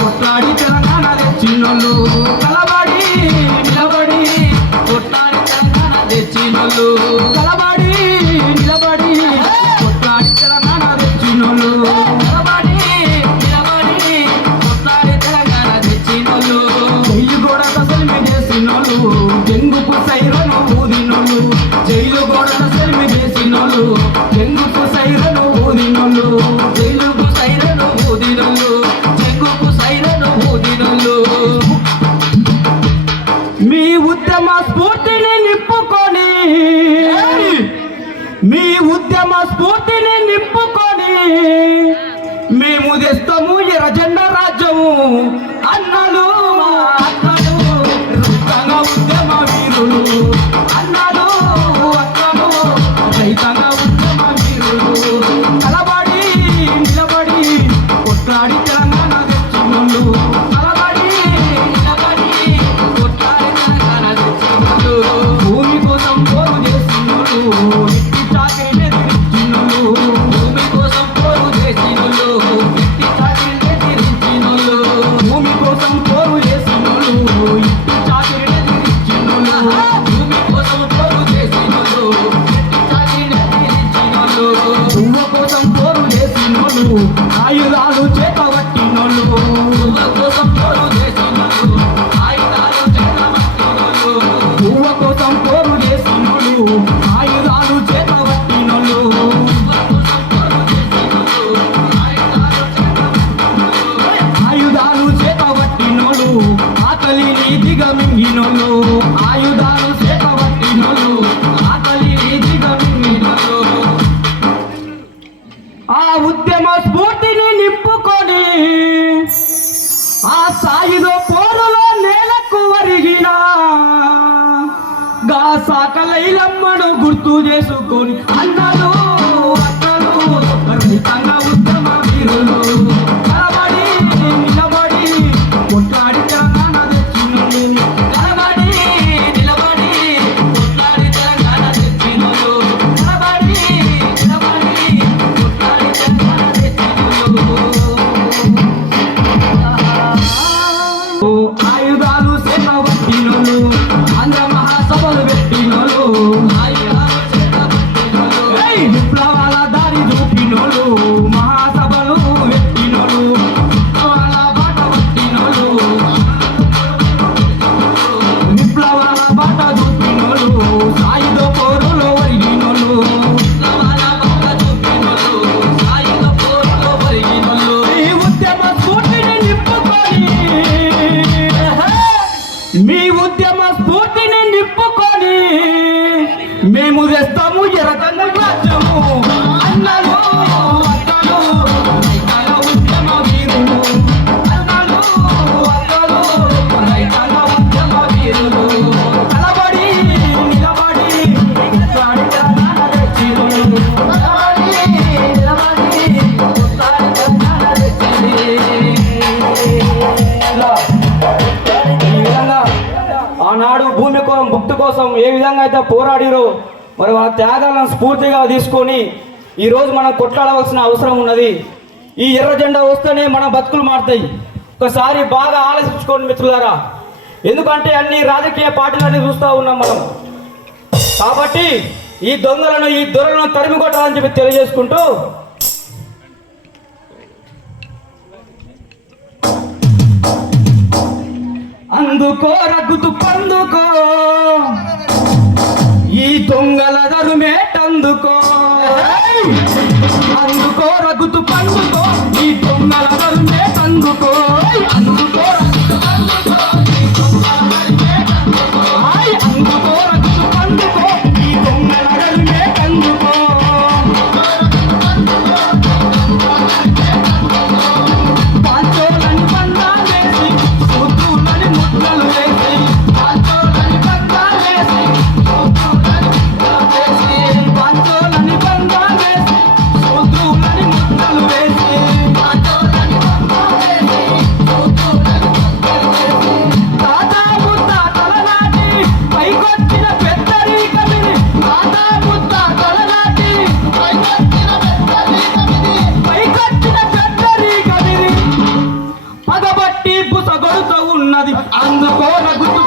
కొట్లాడి తెలంగాణ తెచ్చినోళ్ళు కలబడి నిలబడి కొట్లాడి తెలంగాణ తెచ్చినోళ్ళు కలబడి నిలబడి కొట్లాడి తెలంగాణ తెచ్చినోళ్ళు కలబడి నిలబడి కొట్లాడి తెలంగాణ తెచ్చినోళ్ళు జైలు గోడ సెల్మి చేసినోళ్ళు దెంగుకు సైరను ఊదినోళ్ళు జైలు గోడ సెల్మి చేసినోళ్ళు దెంగుకు సైరను ఊదినోళ్ళు జైలుకు సైరను ఊదినోళ్ళు జంగుకు సైరను ఊదినోళ్ళు మీ ఉద్యమ స్ఫూర్తిని నింపుకొని మీ ఉద్యమ స్ఫూర్తిని నింపుకొని మేము తెస్తాము ఎర్ర జెండా రాజ్యము అన్నలు అక్కలు రైతాంగ ఉద్యమ వీరులు అన్నలు అక్కలు రైతాంగ ఉద్యమ వీరులు కలబడి నిలబడి కొట్లాడి తెలంగాణ తెచ్చినోళ్ళు కలబడి నిలబడి కొట్లాడి తెలంగాణ తెచ్చినోళ్ళు భూమి కోసం పోరు చేసినోళ్ళు ఎట్టి చాకరీని ఎదిరించినోళ్ళు భూమి కోసం పోరు చేసినోళ్ళు ఎట్టి చాకరీని ఎదిరించినోళ్ళు భూమి కోసం పోరు చేసినోళ్ళు ఎట్టి చాకరీని ఎదిరించినోళ్ళు భూమి కోసం పోరు చేసినోళ్ళు ఎట్టి చాకరీని ఎదిరించినోళ్ళు భూమ కోసం పోరు చేసినోళ్ళు ఆయుధాలు చేతబట్టినోళ్ళు భూమ కోసం పోరు చేసినోళ్ళు ఆయుధాలు చేతబట్టినోళ్ళు భూమ కోసం పోరు చేసినోళ్ళు ఆయుధాలు చేతబట్టినోళ్ళు ఆయుధాలు చేతబట్టినోళ్ళు ఆకలిని దిగమింగినోళ్ళు ఆయుధాలు చేతబట్టినోళ్ళు ఆకలిని దిగమింగినోళ్ళు ఆ ఉద్యమ స్ఫూర్తిని నింపుకొని ఆ సాయుధ పోరులో నేలకు వరిగిన గా సాకలైలమ్మను గుర్తు చేసుకొని అన్నలు అక్కలు రైతాంగ ఉద్యమ వీరులు కలబడి నిలబడి కొట్లాడి తెలంగాణ తెచ్చినోళ్ళు కలబడి నిలబడి కొట్లాడి తెలంగాణ తెచ్చినోళ్ళు కలబడి నిలబడి కొట్లాడి తెలంగాణ తెచ్చినోళ్ళు ఆయుధాలు చేతబట్టినోళ్ళు ఆంధ్ర మహాసభలు పెట్టినోళ్ళు ఆయుధాలు చేతబట్టినోళ్ళు విప్లవాల దారి చూపినోళ్ళు మహాసభలు పెట్టినోళ్ళు విప్లవాల బాట పట్టినోళ్ళు విప్లవాల బాట చూపినోళ్ళు సాయుధ పోరులో వరిగినోళ్ళు విప్లవాల బాట చూపినోళ్ళు సాయుధ పోరులో వరిగినోళ్ళు ఈ ఉద్యమ స్ఫూర్తిని నింపుకొని మీ ఉద్యమ స్ఫూర్తిని నింపుకొని మేము తెస్తాము ఎర్రజెండా రాజ్యము అన్నలు అక్కలు రైతాంగ ఉద్యమ వీరులు అన్నలు అక్కలు రైతాంగ ఉద్యమ వీరులు కలబడి నిలబడి కొట్లాడి తెలంగాణ తెచ్చినోళ్ళు కలబడి నిలబడి కొట్లాడి తెలంగాణ తెచ్చింది ఈ విధంగా ఆనాడు భుక్తి కోసం ఏ విధంగా అయితే పోరాడిరో మరి వాళ్ళ త్యాగాలను స్ఫూర్తిగా తీసుకొని ఈరోజు మనం కొట్లాడవలసిన అవసరం ఉన్నది. ఈ ఎర్ర జెండా వస్తేనే మన బతుకులు మారుతాయి. ఒకసారి బాగా ఆలోచించుకోండి మిత్రులారా, ఎందుకంటే అన్ని రాజకీయ పార్టీలన్నీ చూస్తూ ఉన్నాం మనం. కాబట్టి ఈ దొంగలను ఈ దొరలను తరిమి కొట్టాలని చెప్పి తెలియజేసుకుంటూ అందుకో రగ్గుతు పందుకో ఈ దొంగల దరుమేటందుకో అందుకో రగ్గుతు పందుకో ఈ దొంగల దరుమేటందుకో అందుకో రగ్గుతు పందుకో ఈ దొంగల దరుమేటందుకో అందుకో రగ్గుతు పందుకో ఈ దొంగల దరుమేటందుకో పాంచోలని పందాలేసి సూత్రులని ముద్దలు వేసి పాంచోలని పందాలేసి సూత్రులని ముద్దలు వేసి పాంచోలని పందాలేసి సూత్రులని ఉన్నది అందుకోన గుర్తు